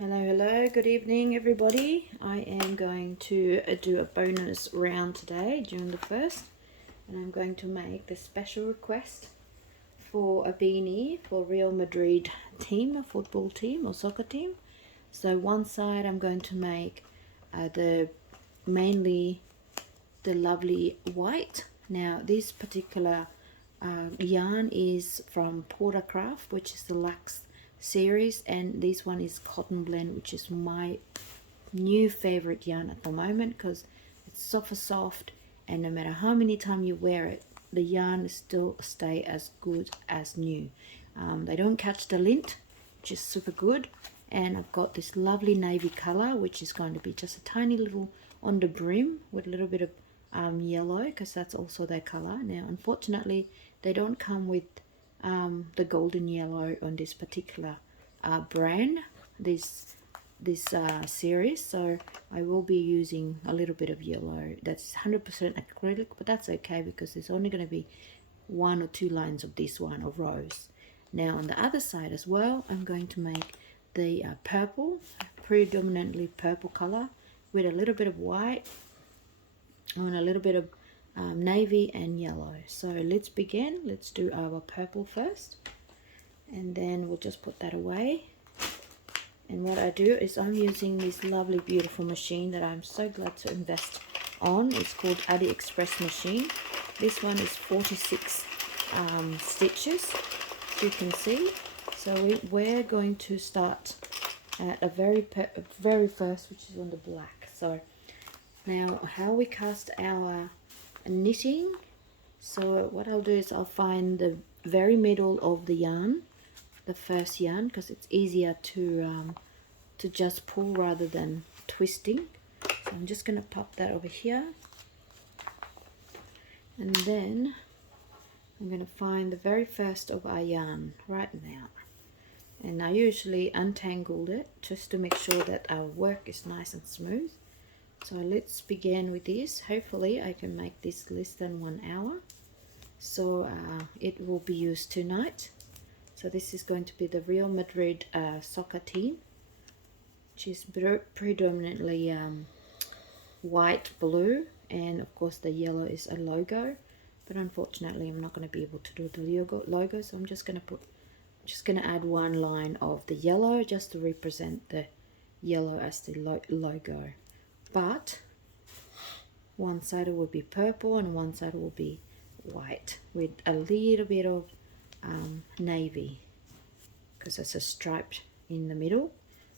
Hello, good evening everybody. I am going to do a bonus round today during the first, and I'm going to make the special request for a beanie for Real Madrid team, a football team or soccer team. So one side I'm going to make mainly the lovely white. Now this particular yarn is from Portercraft, which is the Lux series, and this one is Cotton Blend, which is my new favorite yarn at the moment because it's soft, and no matter how many times you wear it, the yarn is still stay as good as new. They don't catch the lint, which is super good. And I've got this lovely navy color, which is going to be just a tiny little on the brim with a little bit of yellow, because that's also their color. Now unfortunately they don't come with the golden yellow on this particular brand, this series, so I will be using a little bit of yellow. That's 100% acrylic, but that's okay because there's only going to be 1 or 2 lines of this one of rose. Now on the other side as well, I'm going to make the purple, predominantly purple color with a little bit of white and a little bit of navy and yellow. So let's begin. Let's do our purple first, and then we'll just put that away. And what I do is I'm using this lovely beautiful machine that I'm so glad to invest on. It's called AliExpress machine. This one is 46 stitches, as you can see. So we're going to start at a very first, which is on the black. So now how we cast our knitting. So what I'll do is I'll find the very middle of the yarn, the first yarn, because it's easier to just pull rather than twisting. So I'm just going to pop that over here, and then I'm going to find the very first of our yarn right now. And I usually untangled it just to make sure that our work is nice and smooth. So let's begin with this. Hopefully I can make this less than 1 hour, so it will be used tonight. So this is going to be the Real Madrid soccer team, which is predominantly white, blue, and of course the yellow is a logo, but unfortunately I'm not going to be able to do the logo, so I'm just going to add 1 line of the yellow just to represent the yellow as the logo. But one side will be purple and one side will be white with a little bit of navy, because it's a stripe in the middle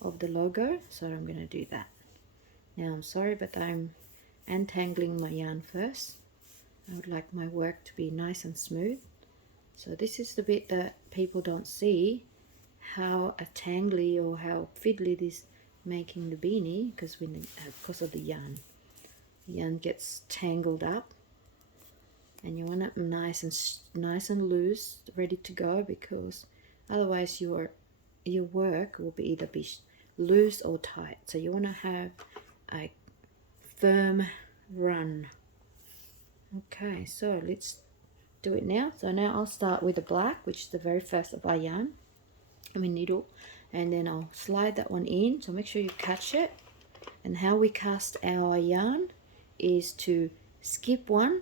of the logo. So I'm going to do that. Now I'm sorry, but I'm untangling my yarn first. I would like my work to be nice and smooth. So this is the bit that people don't see, how tangly or how fiddly this making the beanie, because of the yarn. The yarn gets tangled up, and you want it nice and loose, ready to go, because otherwise your work will be either be loose or tight. So you want to have a firm run. Okay, so let's do it now. So now I'll start with the black, which is the very first of our yarn, needle, and then I'll slide that one in, so make sure you catch it. And how we cast our yarn is to skip one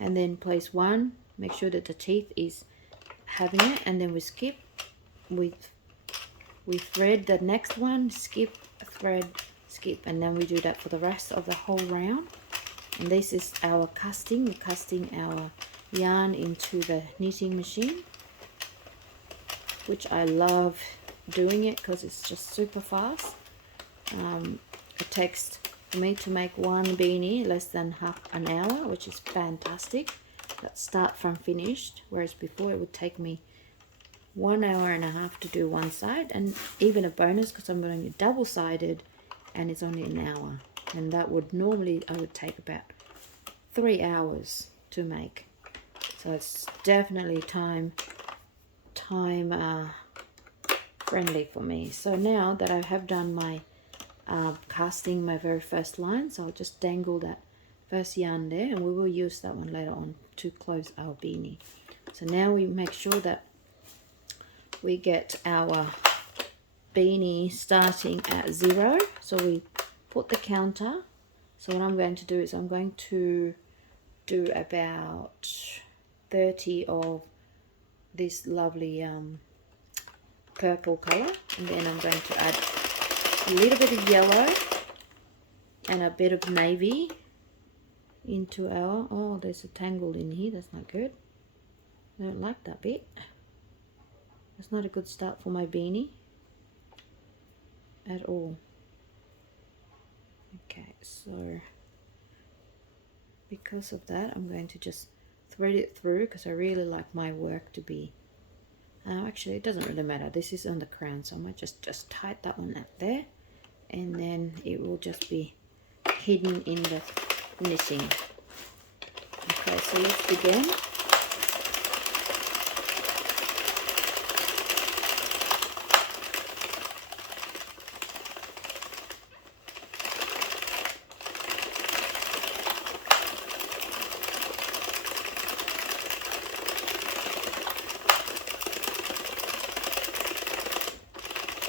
and then place one, make sure that the teeth is having it, and then we skip, we thread the next one, skip, thread, skip, and then we do that for the rest of the whole round. And this is our casting. We're casting our yarn into the knitting machine, which I love doing it because it's just super fast. It takes for me to make one beanie less than half an hour, which is fantastic. That's start from finished, whereas before it would take me 1 hour and a half to do one side, and even a bonus because I'm doing it double-sided and it's only an hour, and that would normally I would take about 3 hours to make. So it's definitely time friendly for me. So now that I have done my casting my very first line, so I'll just dangle that first yarn there, and we will use that one later on to close our beanie. So now we make sure that we get our beanie starting at 0. So we put the counter. So what I'm going to do is I'm going to do about 30 of this lovely purple color, and then I'm going to add a little bit of yellow and a bit of navy into our, oh, there's a tangle in here, that's not good. I don't like that bit. That's not a good start for my beanie at all. Okay, so because of that, I'm going to just thread it through because I really like my work to be, actually it doesn't really matter, this is on the crown, so I might just tight that one up there, and then it will just be hidden in the knitting. Okay, so let's begin.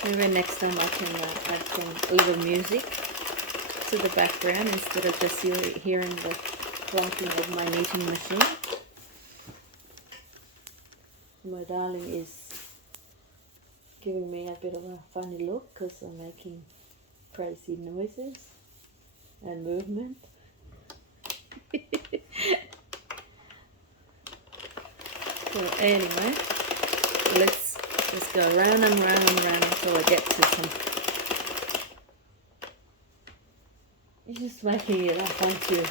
Maybe next time I can add some little music to the background instead of just hearing the clunking of my knitting machine. My darling is giving me a bit of a funny look because I'm making crazy noises and movement. So anyway, let's go round and round and round until I get to some. You're just making it up, aren't you?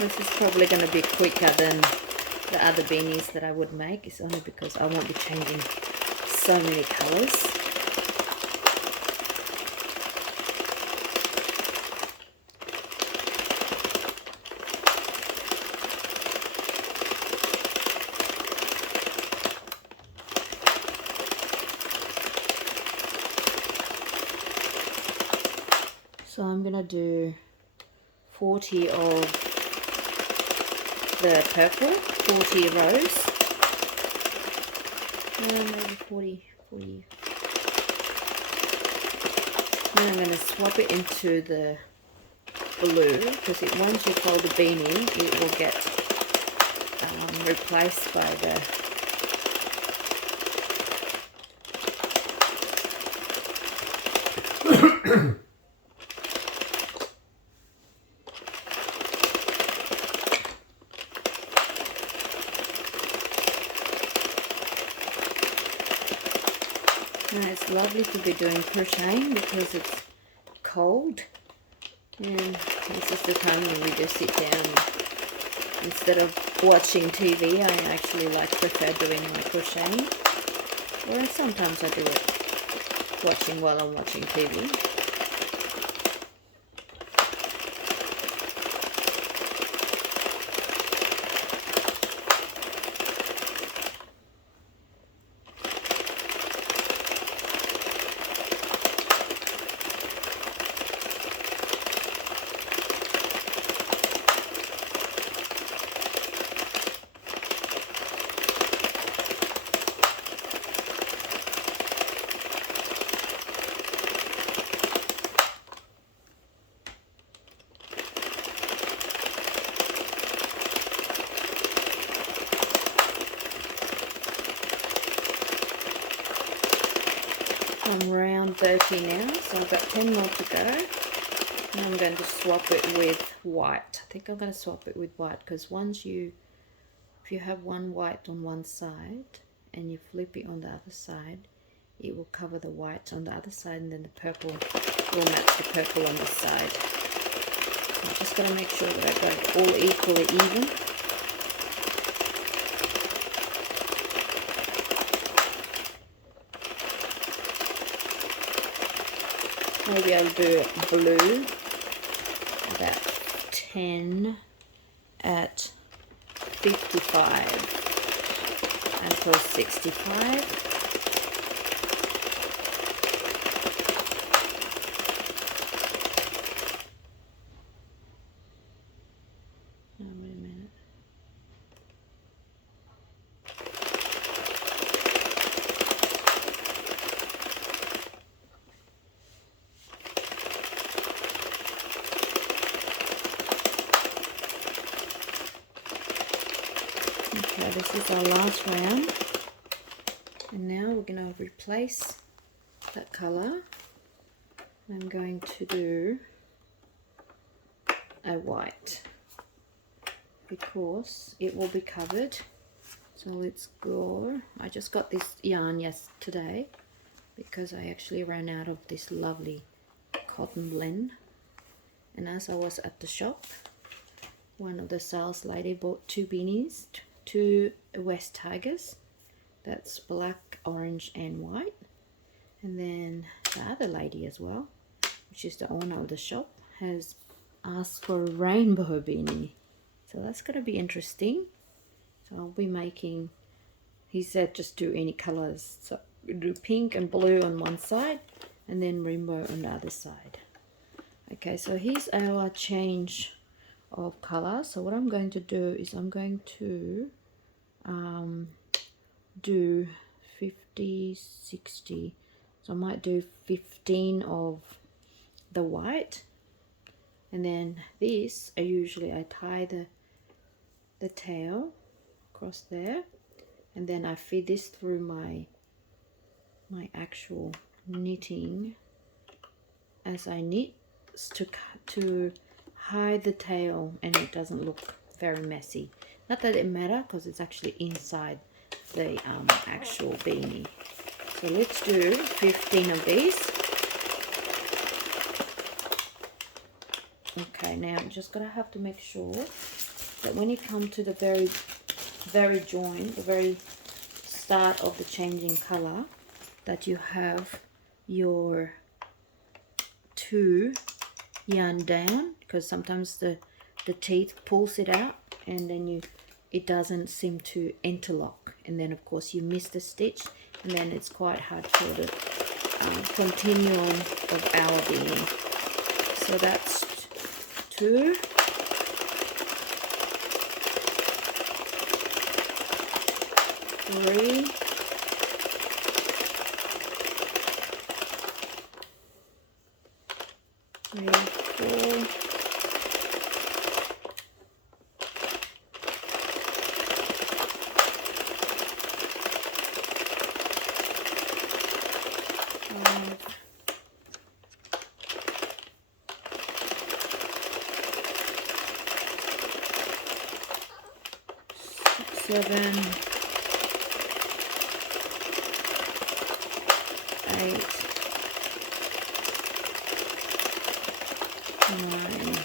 This is probably going to be quicker than the other beanies that I would make. It's only because I won't be changing so many colours. So I'm going to do 40 of the purple, 40 rows, maybe 40. Then I'm going to swap it into the blue, because once you fold the beanie, it will get replaced by the Now it's lovely to be doing crocheting because it's cold, and this is the time when we just sit down. Instead of watching TV, I actually prefer doing my crocheting, or sometimes I do it while I'm watching TV. I'm round 30 now, so I've got 10 more to go. And I'm going to swap it with white. I think I'm going to swap it with white because if you have one white on one side and you flip it on the other side, it will cover the white on the other side, and then the purple will match the purple on this side. So I'm just going to make sure that I got it all equally even. Maybe I'll do blue, about 10 at 55 until 65. Oh, wait a minute. Okay, this is our last round, and now we're going to replace that colour. I'm going to do a white because it will be covered. So let's go. I just got this yarn yesterday because I actually ran out of this lovely cotton blend, and as I was at the shop, one of the sales lady bought two beanies, two West Tigers, that's black, orange and white, and then the other lady as well, which is the owner of the shop, has asked for a rainbow beanie. So that's going to be interesting. So I'll be making, he said just do any colors, so do pink and blue on one side and then rainbow on the other side. Okay, so here's our change of color. So what I'm going to do is I'm going to do 50, 60, so I might do 15 of the white, and then this I tie the tail across there, and then I feed this through my actual knitting as I knit to hide the tail, and it doesn't look very messy. Not that it matters because it's actually inside the actual beanie. So let's do 15 of these. Okay, now I'm just gonna have to make sure that when you come to the very joint, the very start of the changing color, that you have your two yarn down, because sometimes the teeth pulls it out and then it doesn't seem to interlock, and then of course you miss the stitch, and then it's quite hard for the continuum of our beanie. So that's 2, 3, 4, 7, 8, 9,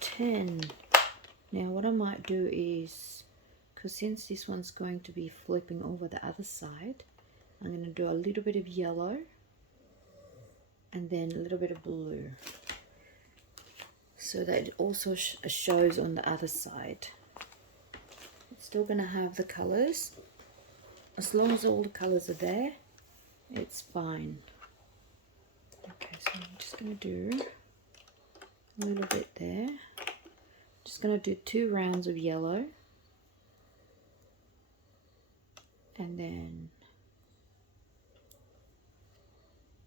10. Now what I might do is, because since this one's going to be flipping over the other side, I'm going to do a little bit of yellow and then a little bit of blue, so that it also shows on the other side. It's still going to have the colors. As long as all the colors are there, it's fine. Okay, so I'm just going to do a little bit there. Just going to do 2 rounds of yellow, and then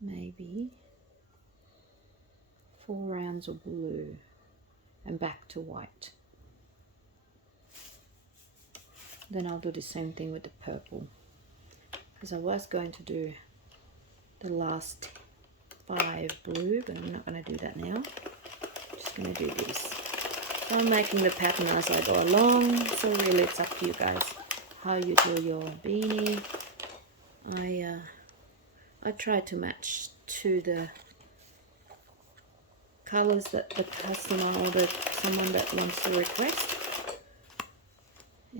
maybe 4 rounds of blue, and back to white. Then I'll do the same thing with the purple, because I was going to do the last 5 blue, but I'm not going to do that now. I'm just going to do this. So I'm making the pattern as I go along, so really it's up to you guys how you do your beanie. I try to match to the colors that the customer or someone that wants to request.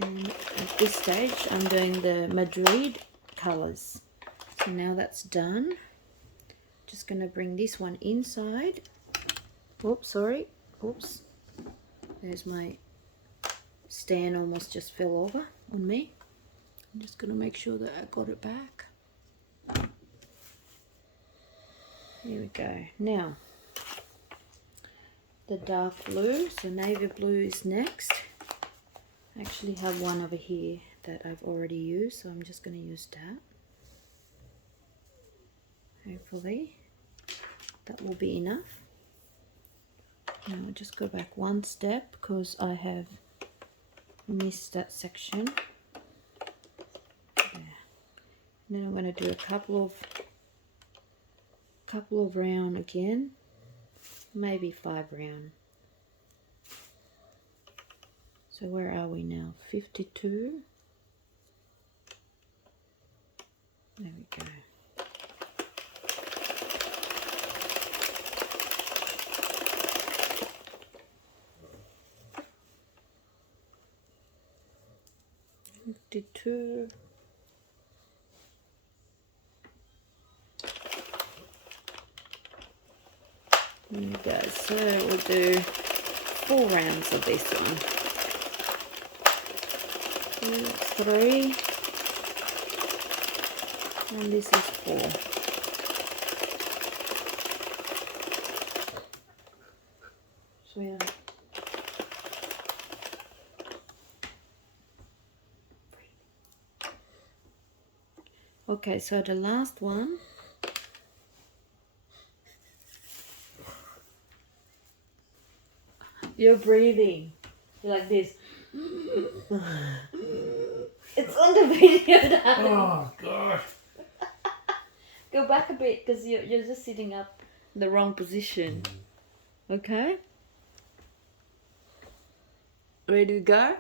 And at this stage I'm doing the Madrid colors. So now that's done, just going to bring this one inside. Oops, sorry, Oops. There's my stand almost just fell over on me. I'm just going to make sure that I got it back. Here we go. Now, the dark blue, so navy blue is next. I actually have one over here that I've already used, so I'm just going to use that. Hopefully that will be enough. Now I'll just go back one step because I have missed that section. There. And then I'm going to do a couple of round again, maybe 5 round. So where are we now? 52. There we go. There we go. So we'll do 4 rounds of this one. 2, 3, and this is 4. So we have okay, so the last one, you're breathing, you're like this. It's on the video now. Oh gosh. Go back a bit because you're just sitting up in the wrong position. Okay? Ready to go?